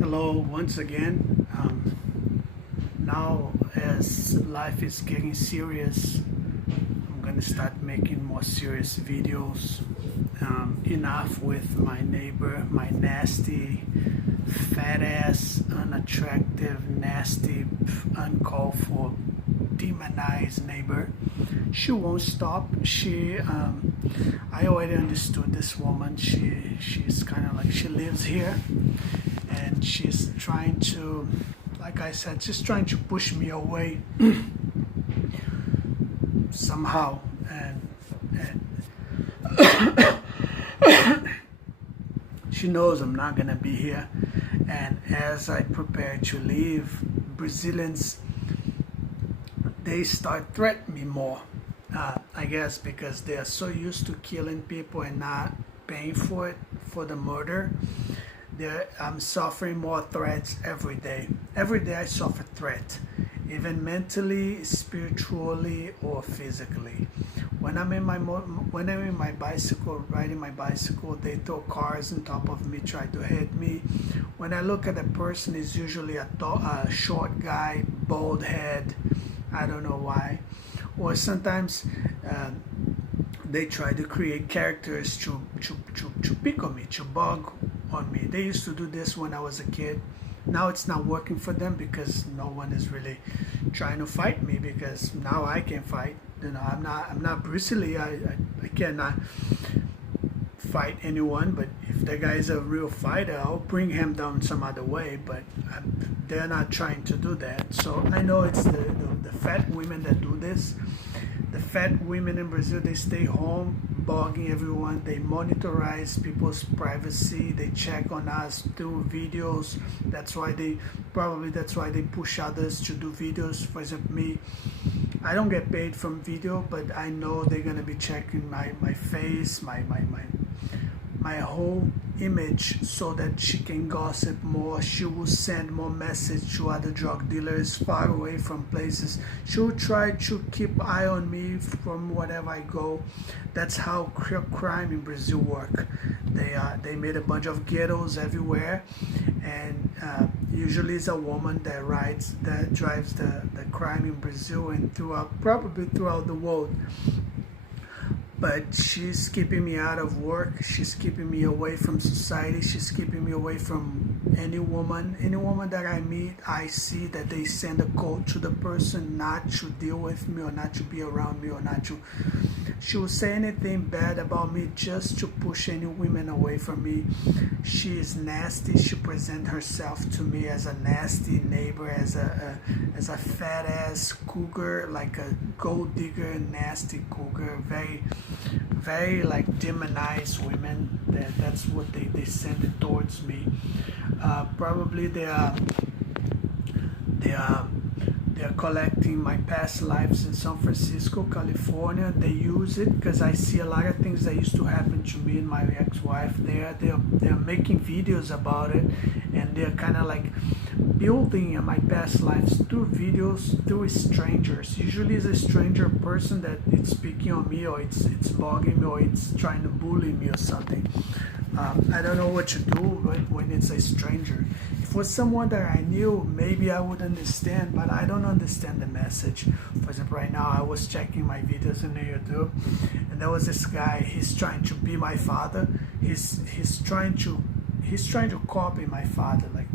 Hello once again. Now, as life is getting serious, I'm gonna start making more serious videos. Enough with my neighbor, my nasty, fat ass, unattractive, nasty, uncalled for, demonized neighbor. She won't stop. I already understood this woman. She's kind of like, she lives here, and she's trying to, like I said, she's trying to push me away somehow, and she knows I'm not gonna be here. And as I prepare to leave, Brazilians, they start threatening me more. I guess because they are so used to killing people and not paying for it, for the murder. I'm suffering more threats every day. Every day I suffer threat, even mentally, spiritually, or physically. When I'm in my bicycle, riding my bicycle, they throw cars on top of me, try to hit me. When I look at a person, it's usually a short guy, bald head. I don't know why. Or sometimes they try to create characters to pick on me, to bug on me. They used to do this when I was a kid. Now it's not working for them because no one is really trying to fight me, because now I can fight. You know, I'm not Bruce Lee. I cannot fight anyone, but if the guy is a real fighter, I'll bring him down some other way, but they're not trying to do that. So I know it's the fat women that do this. The fat women in Brazil, they stay home bugging everyone. They monitorize people's privacy. They check on us through videos. That's why they push others to do videos. For example, me, I don't get paid from video, but I know they're gonna be checking my face, my whole image, so that she can gossip more. She will send more message to other drug dealers far away from places. She will try to keep eye on me from wherever I go. That's how crime in Brazil work. They made a bunch of ghettos everywhere, and usually it's a woman that drives the crime in Brazil and probably throughout the world. But she's keeping me out of work. She's keeping me away from society. She's keeping me away from any woman that I meet. I see that they send a code to the person not to deal with me, or not to be around me, or not to. She will say anything bad about me just to push any women away from me. She is nasty. She presents herself to me as a nasty neighbor, as a fat ass cougar, like a gold digger, nasty cougar, very like demonized women. That's what they send it towards me. Probably they are collecting my past lives in San Francisco, California. They use it because I see a lot of things that used to happen to me and my ex-wife there. They're making videos about it, and they're kind of like building my past lives through videos, through strangers. Usually it's a stranger person that it's speaking on me, or it's bugging me, or it's trying to bully me or something. I don't know what to do when it's a stranger. If it was someone that I knew, maybe I would understand, but I don't understand the message. For example, right now I was checking my videos on YouTube, and there was this guy. He's trying to be my father. He's trying to copy my father. Like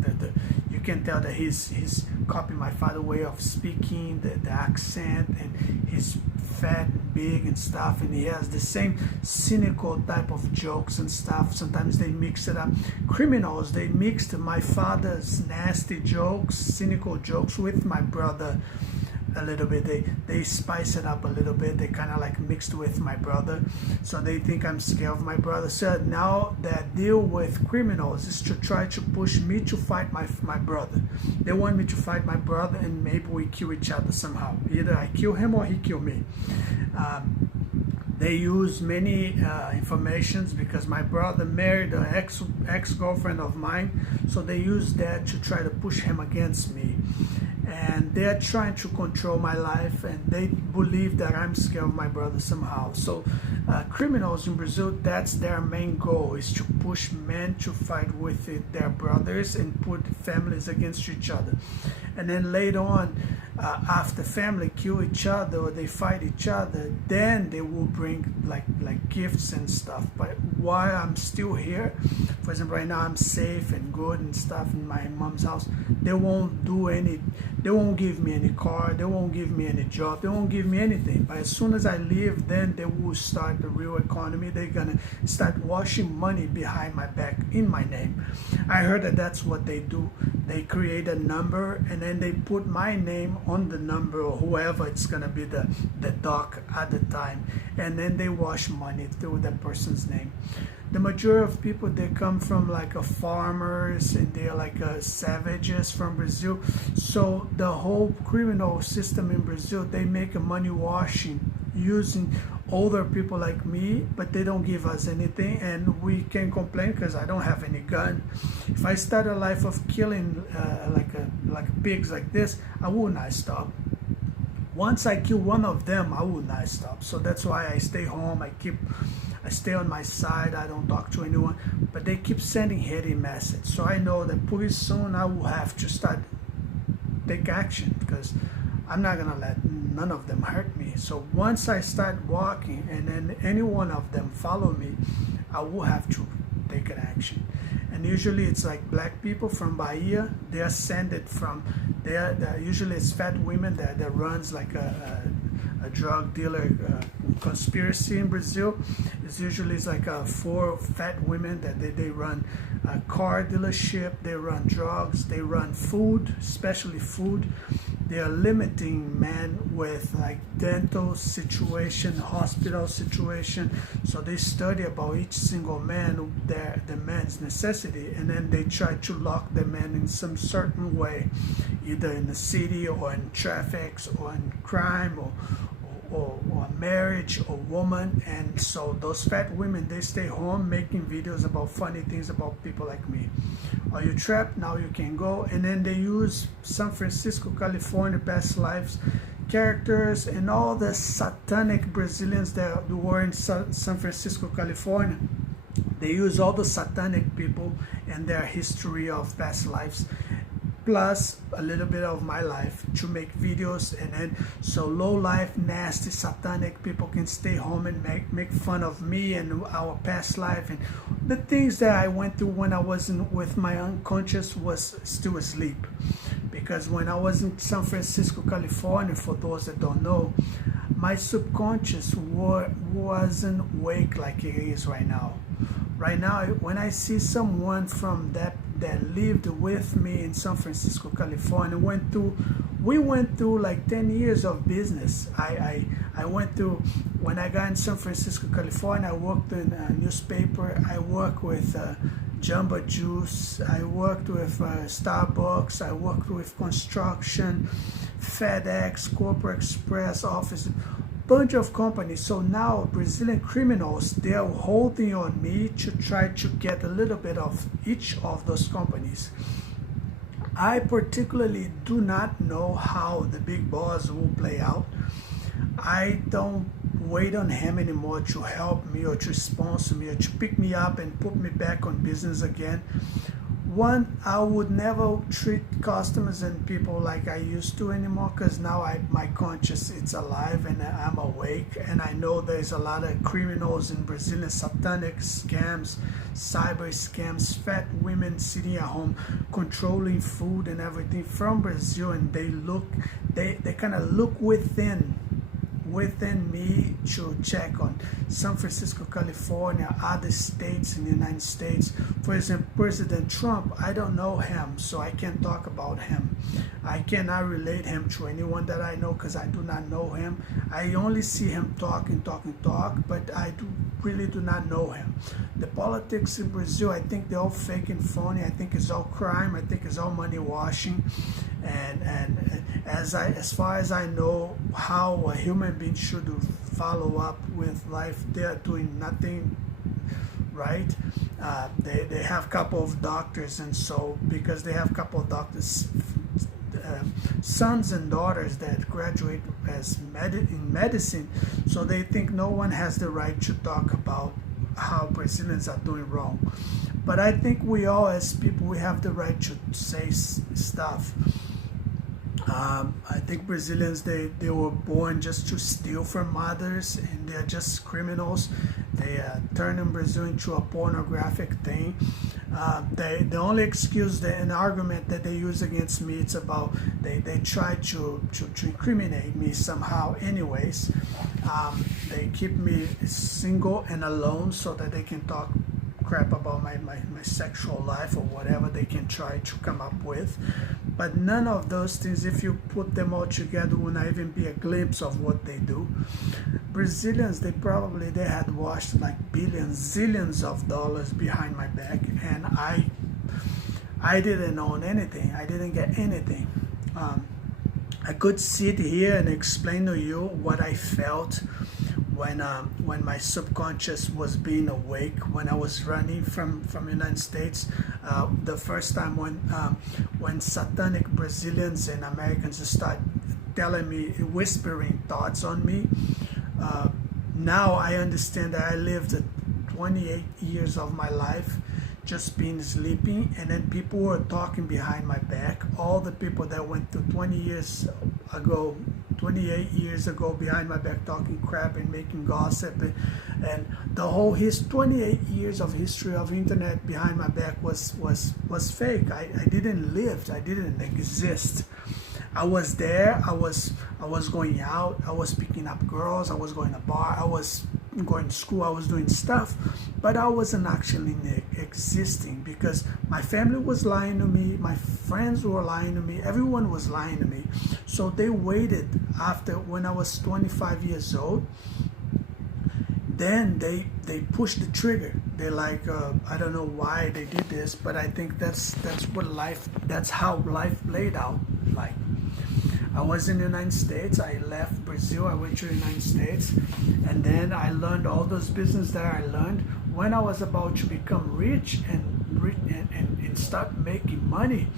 you can tell that he's copying my father's way of speaking, the accent, and he's fat and big and stuff, and he has the same cynical type of jokes and stuff. Sometimes they mix it up. Criminals, they mixed my father's nasty jokes, cynical jokes, with my brother a little bit. They spice it up a little bit. They kind of like mixed with my brother, so they think I'm scared of my brother. So now their deal with criminals is to try to push me to fight my brother. They want me to fight my brother, and maybe we kill each other somehow. Either I kill him or he kill me. They use many informations because my brother married an ex-girlfriend of mine, so they use that to try to push him against me. And they're trying to control my life, and they believe that I'm scared of my brother somehow. So criminals in Brazil, that's their main goal, is to push men to fight with their brothers and put families against each other. And then later on, after family kill each other or they fight each other, then they will bring like gifts and stuff. But while I'm still here, for example, right now I'm safe and good and stuff in my mom's house, they won't give me any car, they won't give me any job, they won't give me anything. But as soon as I leave, then they will start the real economy. They're gonna start washing money behind my back in my name. I heard that that's what they do. They create a number and then they put my name on the number, or whoever it's gonna be the doc at the time, and then they wash money through that person's name. The majority of people, they come from like farmers, and they're like savages from Brazil. So the whole criminal system in Brazil, they make a money washing using older people like me, but they don't give us anything, and we can complain because I don't have any gun. If I start a life of killing like pigs like this, I will not stop. Once I kill one of them, I will not stop. So that's why I stay home. I stay on my side. I don't talk to anyone. But they keep sending hate messages. So I know that pretty soon I will have to start take action, because I'm not gonna let none of them hurt me. So once I start walking and then any one of them follow me, I will have to take an action. And usually it's like black people from Bahia. They are sent it from there. Usually it's fat women that runs like a drug dealer conspiracy in Brazil. It's usually like 4 fat women that they run a car dealership, they run drugs, they run food, especially food. They are limiting men with like dental situation, hospital situation. So they study about each single man, the man's necessity, and then they try to lock the man in some certain way, either in the city or in traffic or in crime or marriage or woman. And so those fat women, they stay home making videos about funny things about people like me. Are you trapped? Now you can go. And then they use San Francisco, California past lives characters and all the satanic Brazilians that were in San Francisco, California. They use all the satanic people and their history of past lives, plus a little bit of my life, to make videos. And then so low life, nasty, satanic people can stay home and make fun of me and our past life, and the things that I went through when I wasn't with my unconscious was still asleep. Because when I was in San Francisco, California, for those that don't know, my subconscious wasn't awake like it is right now. Right now, when I see someone from that lived with me in San Francisco, California, we went through like 10 years of business. I went through, when I got in San Francisco, California, I worked in a newspaper. I worked with Jamba Juice. I worked with Starbucks. I worked with construction, FedEx, Corporate Express, office, bunch of companies. So now Brazilian criminals, they are holding on me to try to get a little bit of each of those companies. I particularly do not know how the big boss will play out. I don't wait on him anymore to help me or to sponsor me or to pick me up and put me back on business again. One, I would never treat customers and people like I used to anymore, because now my conscience, it's alive and I'm awake, and I know there's a lot of criminals in Brazilian satanic scams, cyber scams, fat women sitting at home controlling food and everything from Brazil, and they kind of look within me to check on San Francisco, California, other states in the United States. For example, President Trump, I don't know him, so I can't talk about him. I cannot relate him to anyone that I know, because I do not know him. I only see him talk, but I really do not know him. The politics in Brazil, I think they're all fake and phony. I think it's all crime. I think it's all money washing. And as far as I know how a human being being sure to follow up with life. They're doing nothing right. They have a couple of doctors, and so because they have a couple of doctors, sons and daughters that graduate as in medicine, so they think no one has the right to talk about how Brazilians are doing wrong. But I think we all, as people, we have the right to say stuff. I think Brazilians, they were born just to steal from others, and they're just criminals. They turn Brazil into a pornographic thing. The only excuse, an argument that they use against me, it's about they try to incriminate me somehow anyways. They keep me single and alone so that they can talk crap about my sexual life or whatever they can try to come up with. But none of those things, if you put them all together, will not even be a glimpse of what they do. Brazilians, they had washed like billions, zillions of dollars behind my back, and I didn't own anything. I didn't get anything. I could sit here and explain to you what I felt when my subconscious was being awake, when I was running from United States, the first time when satanic Brazilians and Americans start telling me, whispering thoughts on me. Now I understand that I lived 28 years of my life just being sleeping, and then people were talking behind my back. All the people that went through 28 years ago behind my back talking crap and making gossip, and the whole 28 years of history of internet behind my back was fake. I didn't live. I didn't exist. I was there. I was going out. I was picking up girls. I was going to bar. I was going to school. I was doing stuff, but I wasn't actually existing because my family was lying to me. My friends were lying to me. Everyone was lying to me. So they waited after when I was 25 years old. Then they pushed the trigger. They're like, I don't know why they did this, but I think that's how life played out. Like, I was in the United States. I left Brazil. I went to the United States, and then I learned all those business that I learned. When I was about to become rich and start making money,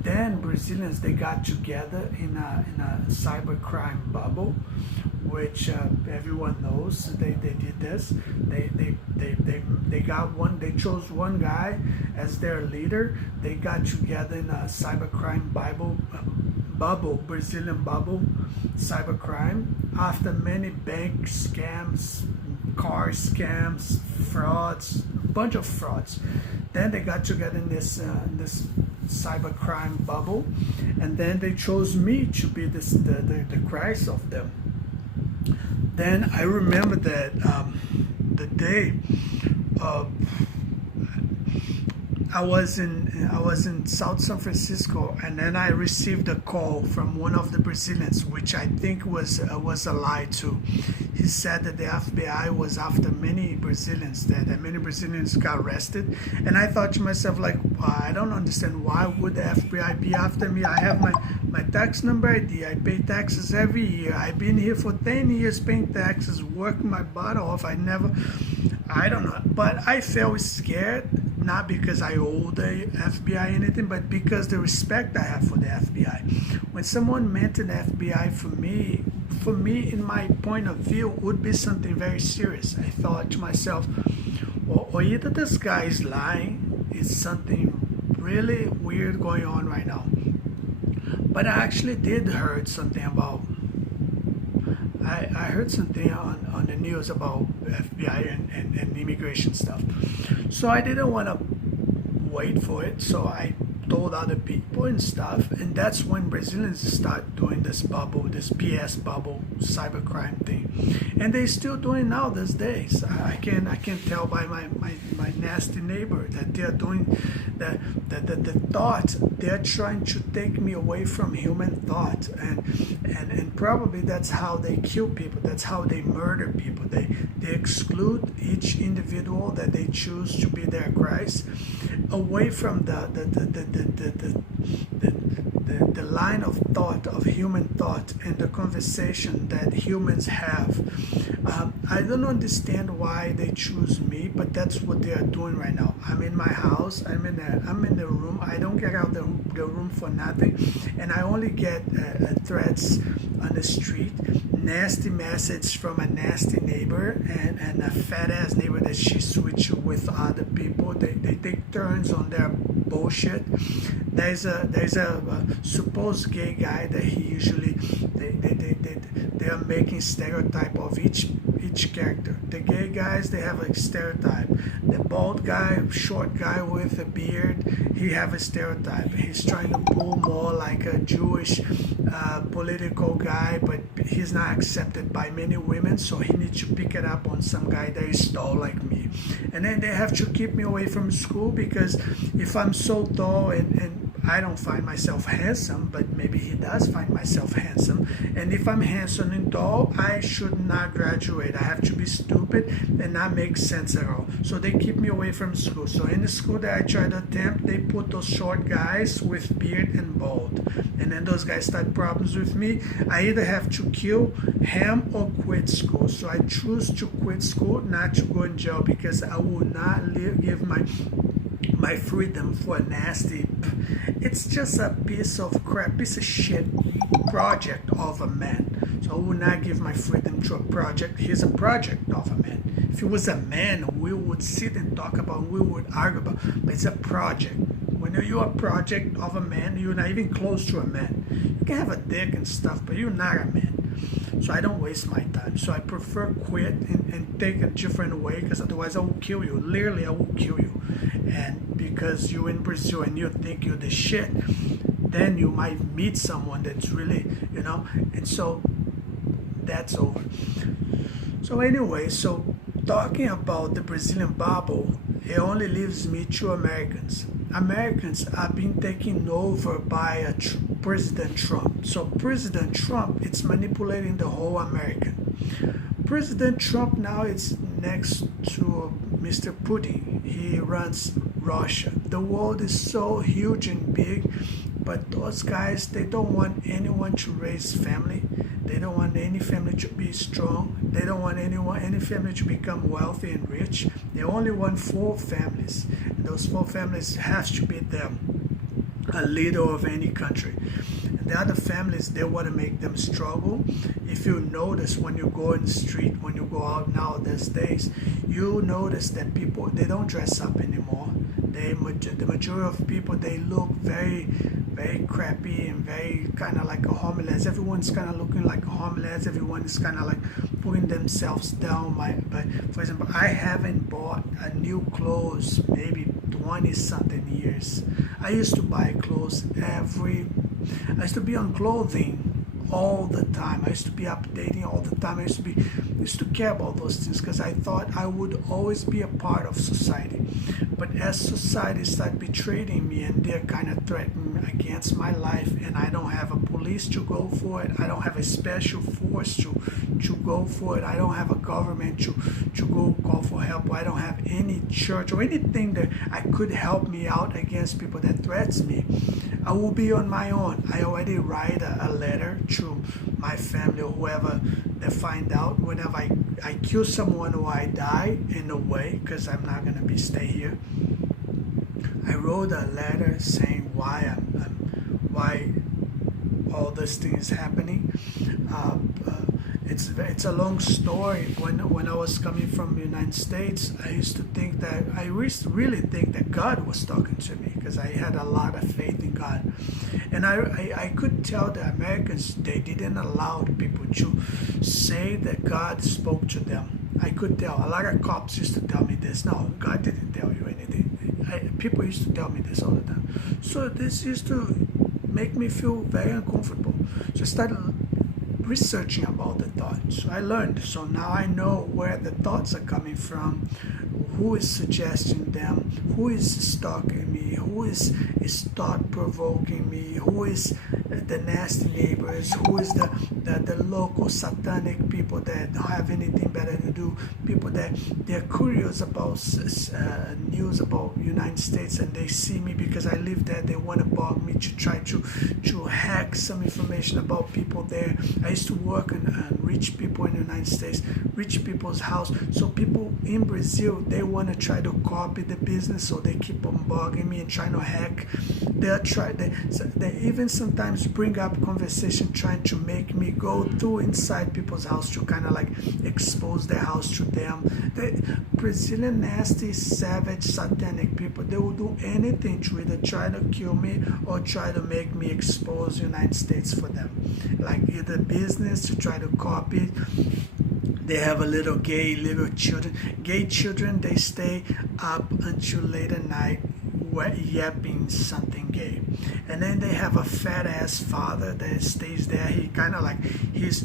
then Brazilians, they got together in a cybercrime bubble, which everyone knows. They did this. They chose one guy as their leader. They got together in a cybercrime bubble, Brazilian bubble, cybercrime. After many bank scams, car scams, frauds, a bunch of frauds, then they got together in this cybercrime bubble, and then they chose me to be the Christ of them. Then I remember that the day I was in South San Francisco, and then I received a call from one of the Brazilians, which I think was a lie too. He said that the FBI was after many Brazilians, that many Brazilians got arrested, and I thought to myself, like, I don't understand, why would the FBI be after me? I have my tax number ID. I pay taxes every year. I've been here for 10 years paying taxes, working my butt off. I don't know, but I felt scared. Not because I owe the FBI anything, but because the respect I have for the FBI. When someone mentioned the FBI, for me, in my point of view, would be something very serious. I thought to myself, or either this guy is lying, it's something really weird going on right now. But I actually did heard something about, I heard something on the news about FBI and immigration stuff. So I didn't want to wait for it, so I told other people and stuff, and that's when Brazilians start doing this bubble, this PS bubble, cybercrime thing, and they still doing now these days. I can tell by my nasty neighbor that they're doing the thought. They're trying to take me away from human thought, and probably that's how they kill people. That's how they murder people. They exclude each individual that they choose to be their Christ away from the the line of thought, of human thought, and the conversation that humans have. I don't understand why they choose me, but that's what they are doing right now. I'm in my house. I'm in the room. I don't get out the room for nothing, and I only get threats on the street, nasty message from a nasty neighbor, and a fat ass neighbor that she switches with other people. They take turns on their bullshit. There's a supposed gay guy that he usually they are making stereotype of each character. The gay guys, they have a stereotype. The bald guy, short guy with a beard, he have a stereotype. He's trying to pull more like a Jewish political guy, but he's not accepted by many women, so he needs to pick it up on some guy that is tall like me. And then they have to keep me away from school because if I'm so tall and I don't find myself handsome, but maybe he does find myself handsome. And if I'm handsome and tall, I should not graduate. I have to be stupid and not make sense at all. So they keep me away from school. So in the school that I try to attempt, they put those short guys with beard and bald. And then those guys start problems with me. I either have to kill him or quit school. So I choose to quit school, not to go in jail, because I will not give my freedom for a nasty, it's just a piece of crap, piece of shit project of a man. So I will not give my freedom to a project. He's a project of a man. If he was a man, we would sit and talk about, we would argue about, but it's a project. When you're a project of a man, you're not even close to a man. You can have a dick and stuff, but you're not a man. So I don't waste my time. So I prefer quit and take a different way, because otherwise I will kill you. Literally, I will kill you. And because you're in Brazil and you think you're the shit, then you might meet someone that's really, and so that's over. So anyway, so talking about the Brazilian bubble, it only leaves me two Americans. Americans are being taken over by President Trump. So President Trump, it's manipulating the whole American. President Trump now is next to Mr. Putin. He runs Russia. The world is so huge and big, but those guys, they don't want anyone to raise family. They don't want any family to be strong. They don't want any family to become wealthy and rich. They only want 4 families. And those 4 families have to be them, a leader of any country. And the other families, they want to make them struggle. If you notice when you go in the street, when you go out now these days, you notice that people, they don't dress up anymore. The majority of people, they look very, very crappy and very kind of like a homeless. Everyone's kind of looking like a homeless. Everyone is kind of like putting themselves down. But for example, I haven't bought a new clothes maybe 20 something years. I used to buy clothes I used to be on clothing all the time. I used to be updating all the time. I used to care about those things because I thought I would always be a part of society. But as society started betraying me and they're kind of threatening against my life, and I don't have a police to go for it, I don't have a special force to go for it, I don't have a government to go call for help, I don't have any church or anything that I could help me out against people that threats me. I will be on my own. I already write a letter to my family or whoever that find out whenever I kill someone or I die in a way, because I'm not going to stay here. I wrote a letter saying why why all this thing is happening. It's a long story. When I was coming from the United States, I used to think that really think that God was talking to me, because I had a lot of faith in God, and I could tell the Americans, they didn't allow the people to say that God spoke to them. I could tell. A lot of cops used to tell me this. No, God didn't tell you anything. People used to tell me this all the time. So this used to make me feel very uncomfortable. So I started researching about the thoughts. So I learned. So now I know where the thoughts are coming from, who is suggesting them, who is stalking me, who is thought provoking me, who is the nasty neighbors, who is the local satanic people that don't have anything better to do, people that they're curious about news about United States, and they see me because I live there, they want to bug me to try to hack some information about people there. I used to work on rich people in the United States, rich people's house, so people in Brazil, they want to try to copy the business, so they keep on bugging me and trying to hack. They even sometimes bring up conversation trying to make me go through inside people's house to kind of like expose their house to them. The Brazilian nasty, savage, satanic people, they will do anything to either try to kill me or try to make me expose the United States for them. Like either business to try to copy. They have a little children. Gay children, they stay up until late at night yapping something gay. And then they have a fat ass father that stays there. He kind of like, his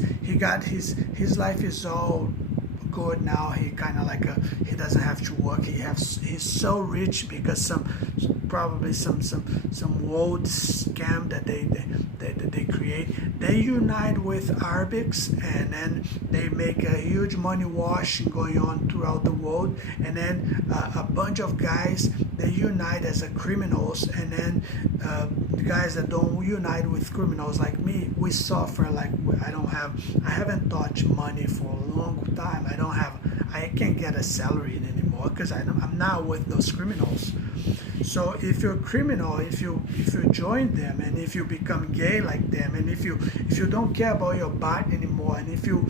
life is all good now. He kind of like he doesn't have to work. He's so rich because probably some world scam that they create. They unite with Arabics, and then they make a huge money washing going on throughout the world, and then a bunch of guys, they unite as criminals, and then the guys that don't unite with criminals like me, we suffer. Like I haven't touched money for a long time. I can't get a salary anymore because I'm not with those criminals. So if you're a criminal, if you join them, and if you become gay like them, and if you don't care about your butt anymore, and if you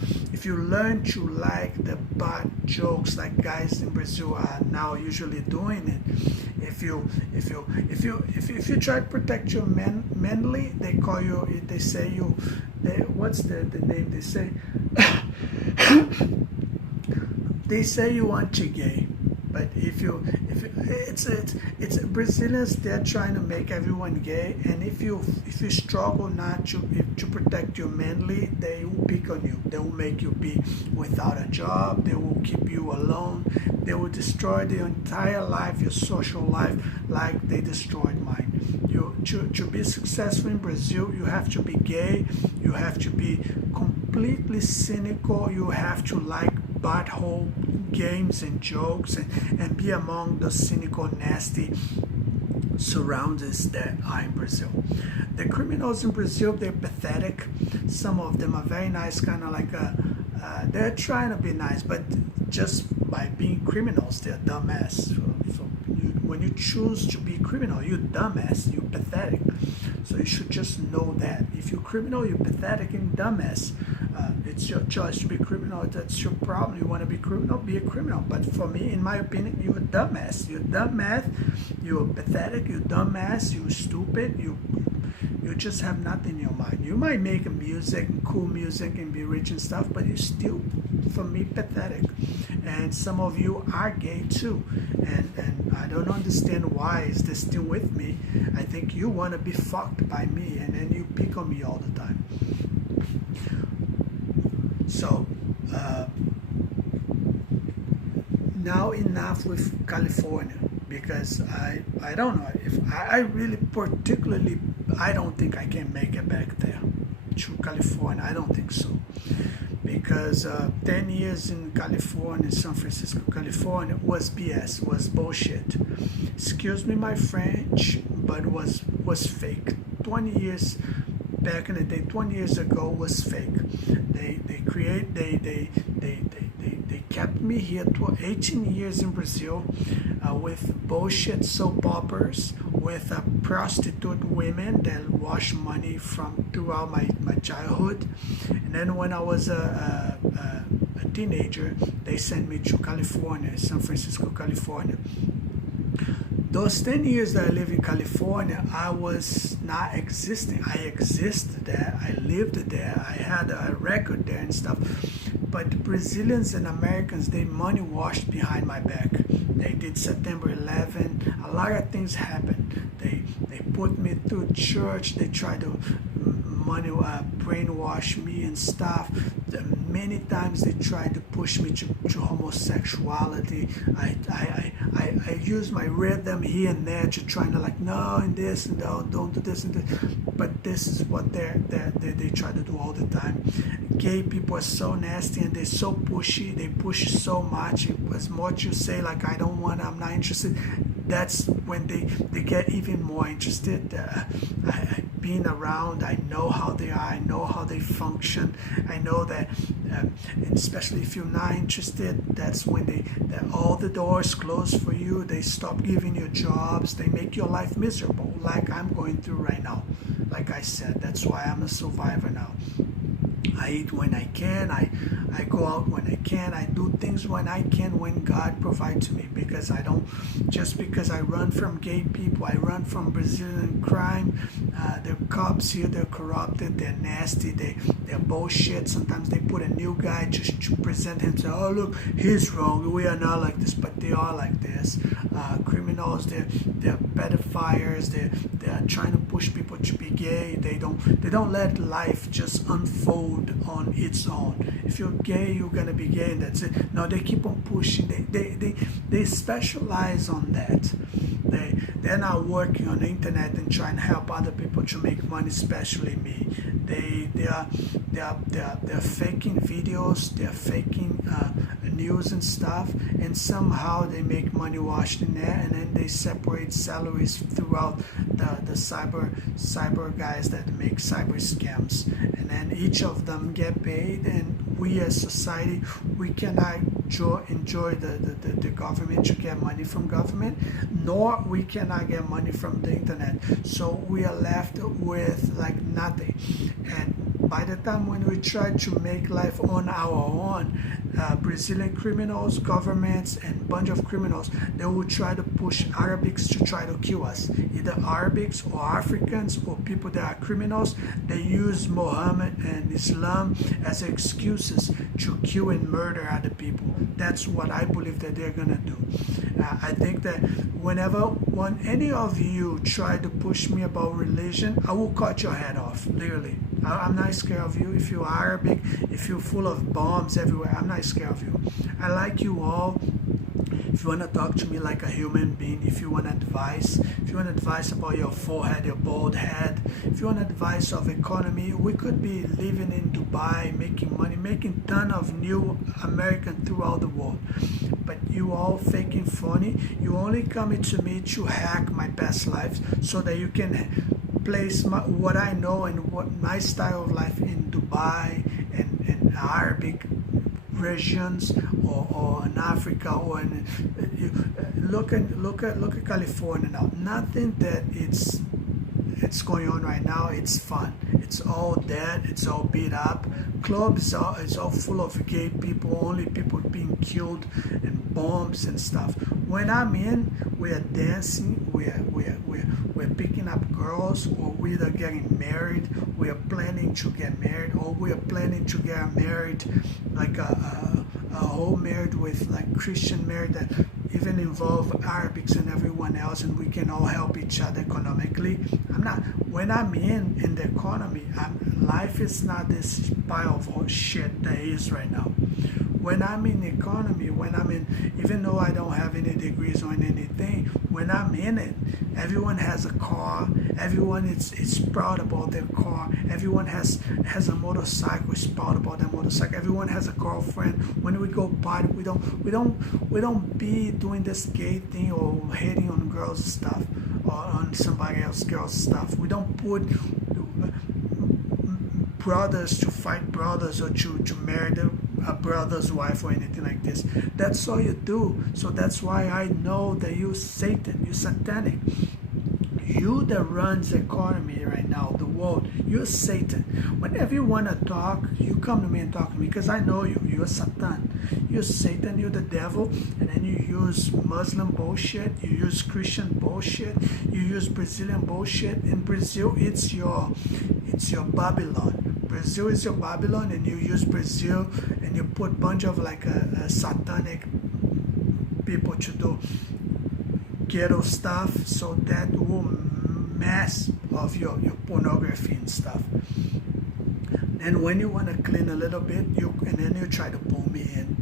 learn to like the butt jokes like guys in Brazil are now usually doing it, if you try to protect your manly, they call you, they say you, what's the name they say? They say you anti-gay. But it's Brazilians, they're trying to make everyone gay, and if you struggle not to protect your manly, they will pick on you. They will make you be without a job. They will keep you alone. They will destroy your entire life, your social life, like they destroyed mine. To be successful in Brazil, you have to be gay. You have to be completely cynical. You have to like butthole games and jokes, and be among the cynical, nasty surroundings that are in Brazil. The criminals in Brazil, they're pathetic. Some of them are very nice, kind of like they're trying to be nice, but just by being criminals, they're dumbass. So when you choose to be criminal, you're dumbass, you're pathetic. So you should just know that. If you're criminal, you're pathetic and dumbass. It's your choice to be criminal. That's your problem. You want to be criminal, be a criminal. But for me, in my opinion, you're a dumbass. You're dumbass. You're pathetic. You're dumbass. You're stupid. You just have nothing in your mind. You might make music, cool music, and be rich and stuff, but you're still, for me, pathetic. And some of you are gay too, and I don't understand why is this still with me. I think you want to be fucked by me, and then you pick on me all the time. So now enough with California, because I don't know if I really particularly, I don't think I can make it back there to California. I don't think so, because 10 years in California, San Francisco, California, was BS, was bullshit. Excuse me my French, but was fake. 20 years back in the day, 20 years ago, was fake. They kept me here 18 years in Brazil with bullshit soap operas, with prostitute women that wash money from throughout my childhood. And then when I was a teenager, they sent me to California, San Francisco, California. Those 10 years that I lived in California, I was not existing. I existed there. I lived there. I had a record there and stuff. But Brazilians and Americans, they money washed behind my back. They did September 11. A lot of things happened. They put me through church. They tried to money, brainwash me and stuff. Many times they try to push me to homosexuality. I use my rhythm here and there to try to like, no, and this, and no, don't do this and this. But this is what they try to do all the time. Gay people are so nasty and they're so pushy. They push so much. As much you say like, I don't want, I'm not interested, that's when they get even more interested. I've been around, I know how they are, I know how they function. I know that, especially if you're not interested, that's when all the doors close for you. They stop giving you jobs. They make your life miserable, like I'm going through right now. Like I said, that's why I'm a survivor now. I eat when I can, I go out when I can, I do things when I can, when God provides to me, because I don't, just because I run from gay people, I run from Brazilian crime. The cops here, they're corrupted, they're nasty, they're bullshit. Sometimes they put a new guy just to present him, say, oh look, he's wrong, we are not like this, but they are like this. Criminals, they're pedophiles, they're trying to push people to be gay. They don't let life just unfold on its own. If you're gay, you're gonna be gay, and that's it. No, they keep on pushing. They specialize on that. They're not working on the internet and trying to help other people to make money, especially me. They're faking videos. They're faking news and stuff, and somehow they make money washed in there, and then they separate salaries throughout the cyber guys that make cyber scams, and then each of them get paid, and we as society, we cannot enjoy the government to get money from government, nor we cannot get money from the internet. So we are left with like nothing. And by the time when we try to make life on our own, Brazilian criminals, governments, and a bunch of criminals, they will try to push Arabics to try to kill us. Either Arabics or Africans or people that are criminals, they use Muhammad and Islam as excuses to kill and murder other people. That's what I believe that they're gonna do. I think that when any of you try to push me about religion, I will cut your head off, literally. I'm not scared of you. If you're Arabic, if you're full of bombs everywhere, I'm not scared of you. I like you all. If you want to talk to me like a human being, if you want advice, if you want advice about your forehead, your bald head, if you want advice of economy, we could be living in Dubai, making money, making ton of new American throughout the world. But you all faking funny, you only coming to me to hack my best life so that you can place what I know and what my style of life in Dubai and Arabic regions or in Africa or in look at California now. Nothing that it's going on right now. It's fun. It's all dead. It's all beat up. Clubs it's all full of gay people. Only people being killed and bombs and stuff. When I'm in, we are dancing. We're picking up girls, or we are getting married. We are planning to get married, or we are planning to get married, like a whole marriage with like Christian marriage that even involve Arabics and everyone else, and we can all help each other economically. When I'm in the economy, life is not this pile of shit that is right now. When I'm in economy, even though I don't have any degrees or anything, when I'm in it, everyone has a car, everyone is proud about their car, everyone has a motorcycle, is proud about their motorcycle, everyone has a girlfriend. When we go party, we don't be doing this gay thing or hating on girls stuff or on somebody else's girls stuff. We don't put brothers to fight brothers or to marry a brother's wife or anything like this. That's all you do. So that's why I know that you're Satan, you're satanic. You that runs the economy right now, the world, you're Satan. Whenever you want to talk, you come to me and talk to me, because I know you. You're Satan. You're Satan, you're the devil, and then you use Muslim bullshit, you use Christian bullshit, you use Brazilian bullshit. In Brazil, it's your Babylon. Brazil is your Babylon, and you use Brazil, and you put a bunch of like a satanic people to do ghetto stuff, so that will mess of your pornography and stuff. And when you want to clean a little bit, and then you try to pull me in.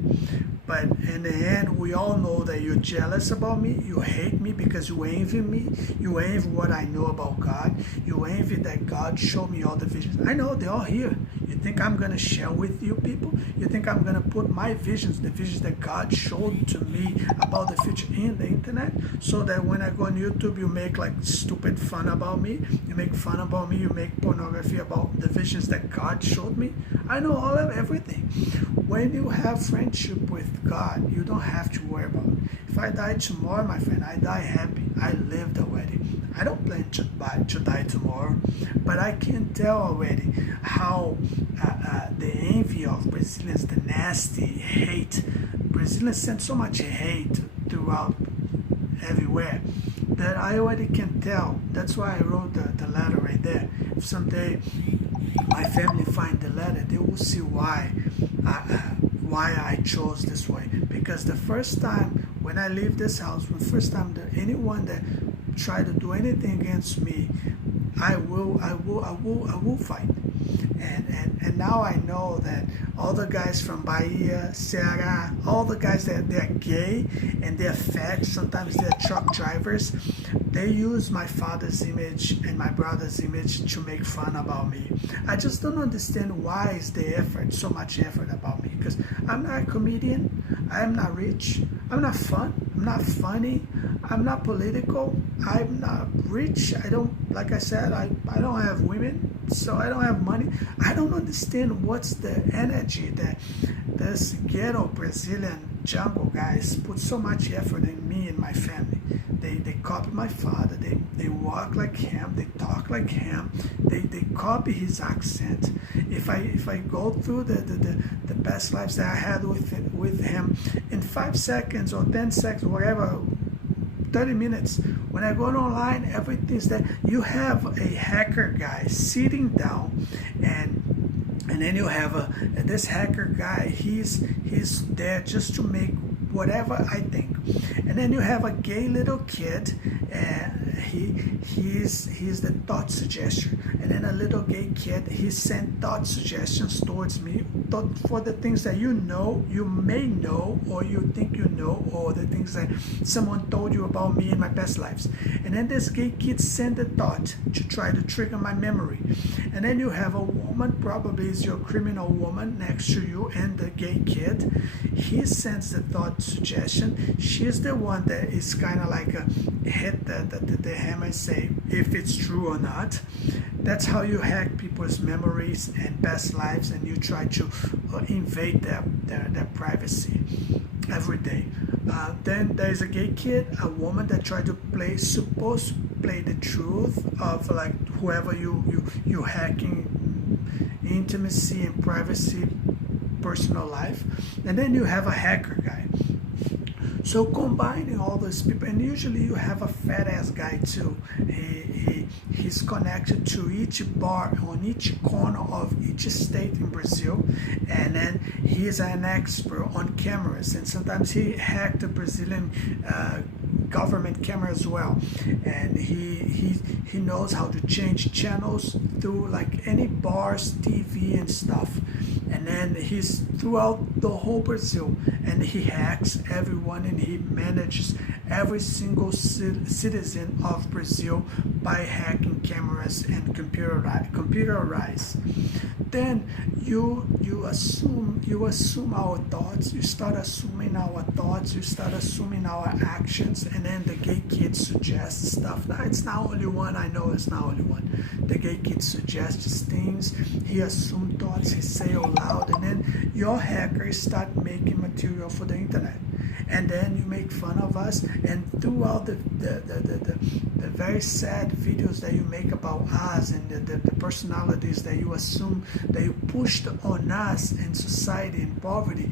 But in the end, we all know that you're jealous about me. You hate me because you envy me. You envy what I know about God. You envy that God showed me all the visions. I know they're all here. You think I'm going to share with you people? You think I'm going to put my visions, the visions that God showed to me about the future in the internet, so that when I go on YouTube, you make like stupid fun about me. You make fun about me. You make pornography about the visions that God showed me. I know all of everything. When you have friendship with God, you don't have to worry about it. If I die tomorrow, my friend, I die happy. I lived already. I don't plan to die tomorrow, but I can tell already how the envy of Brazilians, the nasty hate. Brazilians send so much hate throughout everywhere that I already can tell. That's why I wrote the letter right there. If someday my family find the letter, they will see why I chose this way. Because the first time when I leave this house, the first time that anyone that try to do anything against me, I will fight. And now I know that all the guys from Bahia, Ceará, all the guys that they're gay and they're fat, sometimes they're truck drivers, they use my father's image and my brother's image to make fun about me. I just don't understand why is the effort, so much effort about me. Because I'm not a comedian, I'm not rich, I'm not fun, I'm not funny, I'm not political, I'm not rich, I don't, like I said, I don't have women, so I don't have money. I don't understand what's the energy that this ghetto Brazilian jungle guys put so much effort in me and my family. They copy my father, they walk like him, they talk like him, they copy his accent. If I go through the past lives that I had with him, in 5 seconds or 10 seconds, whatever, 30 minutes, when I go online, everything's that you have a hacker guy sitting down, and then you have this hacker guy, he's there just to make whatever I think. And then you have a gay little kid, and he's the thought suggestion. And then a little gay kid, he sent thought suggestions towards me for the things that you know, you may know, or you think you know, or the things that someone told you about me in my past lives. And then this gay kid sent a thought to try to trigger my memory. And then you have a woman, probably is your criminal woman next to you, and the gay kid, he sends the thought suggestion. She's the one that is kind of like hit the hammer and say if it's true or not. That's how you hack people's memories and past lives, and you try to invade their privacy every day. Then there's a gay kid, a woman that tried to supposed to play the truth of like whoever you hacking intimacy and privacy, personal life. And then you have a hacker guy. So combining all those people, and usually you have a fat ass guy too. He's connected to each bar on each corner of each state in Brazil, and then he's an expert on cameras, and sometimes he hacked the Brazilian government camera as well, and he knows how to change channels through like any bars, TV and stuff. And then he's throughout the whole Brazil, and he hacks everyone, and he manages every single citizen of Brazil by hacking cameras and computerized. Then you assume our thoughts. You start assuming our thoughts. You start assuming our actions, and then the gay kid suggests stuff. Now, it's not only one. I know it's not only one. The gay kid suggests things. He assumes thoughts. He say out loud, and then your hackers start making material for the internet. And then you make fun of us, and throughout the very sad videos that you make about us, and the personalities that you assume that you pushed on us in society and poverty,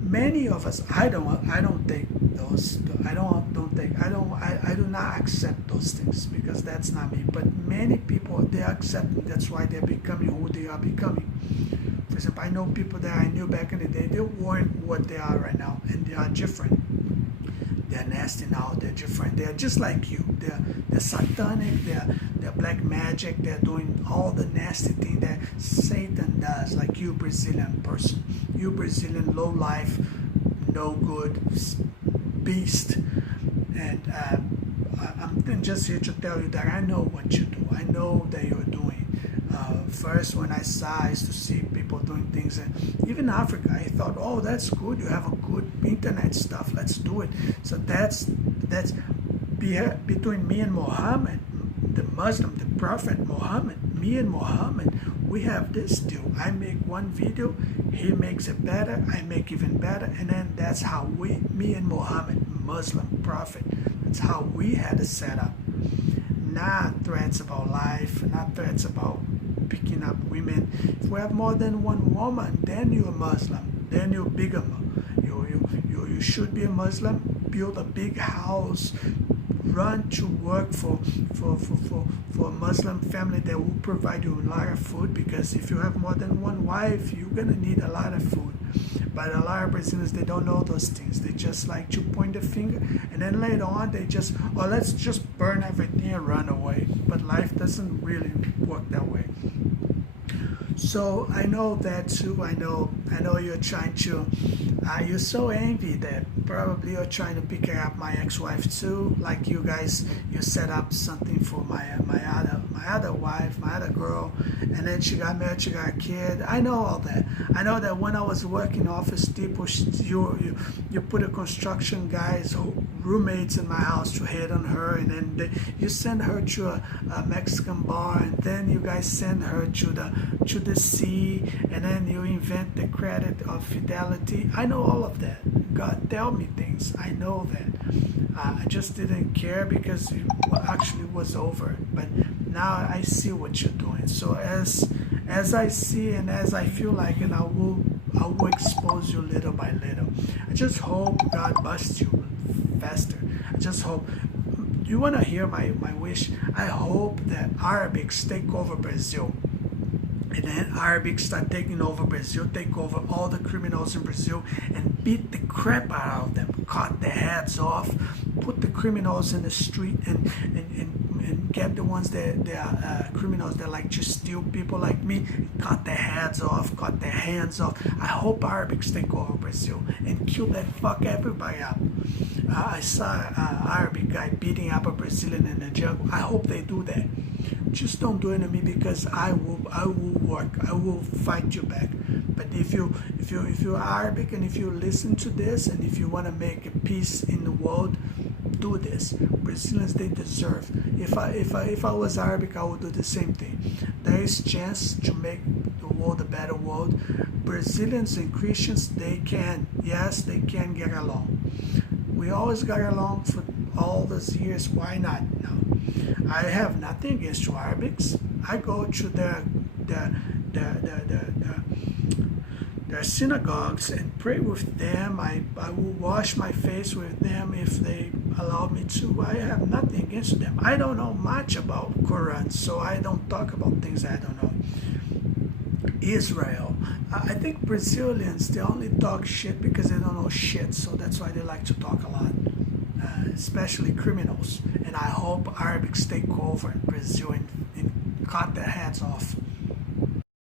many of us, I don't take those. I do not accept those things, because that's not me. But many people, they accept me. That's why they're becoming who they are becoming. For example, I know people that I knew back in the day, they weren't what they are right now, and they are different. They're nasty now. They're different. They're just like you. They're satanic. They're black magic. They're doing all the nasty thing that Satan does. Like you, Brazilian person. You, Brazilian low life, no good beast. And I'm just here to tell you that I know what you do. I know that you're doing. First, when I used to see people doing things, and even Africa, I thought, oh, that's good. You have a good internet stuff. Let's do it. So that's between me and Muhammad, the Muslim, the Prophet Muhammad. Me and Muhammad, we have this deal. I make one video, he makes it better, I make even better, and then that's how me and Muhammad, Muslim Prophet, that's how we had it set up. Not threats about life, not threats about picking up women. If we have more than one woman, then you're a Muslim, then you're bigamy. You should be a Muslim, build a big house, run to work for a Muslim family that will provide you a lot of food, because if you have more than one wife, you're gonna need a lot of food. But a lot of Brazilians, they don't know those things. They just like to point the finger, and then later on they just, oh, let's just burn everything and run away. But life doesn't really work that way. So I know that too. I know you're trying to, you're so envy that probably you're trying to pick up my ex-wife too. Like you guys, you set up something for my other wife, my other girl, and then she got married, she got a kid. I know all that. I know that when I was working Office Depot, you put a construction guy's roommates in my house to hit on her, and then you send her to a Mexican bar, and then you guys send her to the sea, and then you invent the credit of fidelity. I know all of that. God tell me things. I know that. I just didn't care because it actually was over. But now I see what you're doing. So as I see and as I feel like, and I will expose you little by little. I just hope God busts you faster. I just hope. You want to hear my wish? I hope that Arabics take over Brazil. And then Arabics start taking over Brazil, take over all the criminals in Brazil, and beat the crap out of them, cut their heads off, put the criminals in the street, and get the ones that are criminals that like to steal people like me, cut their heads off, cut their hands off. I hope Arabics take over Brazil and kill that fuck everybody up. I saw an Arabic guy beating up a Brazilian in the jungle. I hope they do that. Just don't do it to me, because I will work. I will fight you back. But if you're Arabic, and if you listen to this, and if you want to make a peace in the world, do this. Brazilians, they deserve. If I was Arabic, I would do the same thing. There is chance to make the world a better world. Brazilians and Christians, they can get along. We always got along for all those years. Why not? No. I have nothing against Arabics. I go to their synagogues and pray with them. I will wash my face with them if they allow me to. I have nothing against them. I don't know much about Quran, so I don't talk about things I don't know. Israel. I think Brazilians, they only talk shit because they don't know shit, so that's why they like to talk a lot. Especially criminals. And I hope Arabics take over in Brazil and cut their heads off.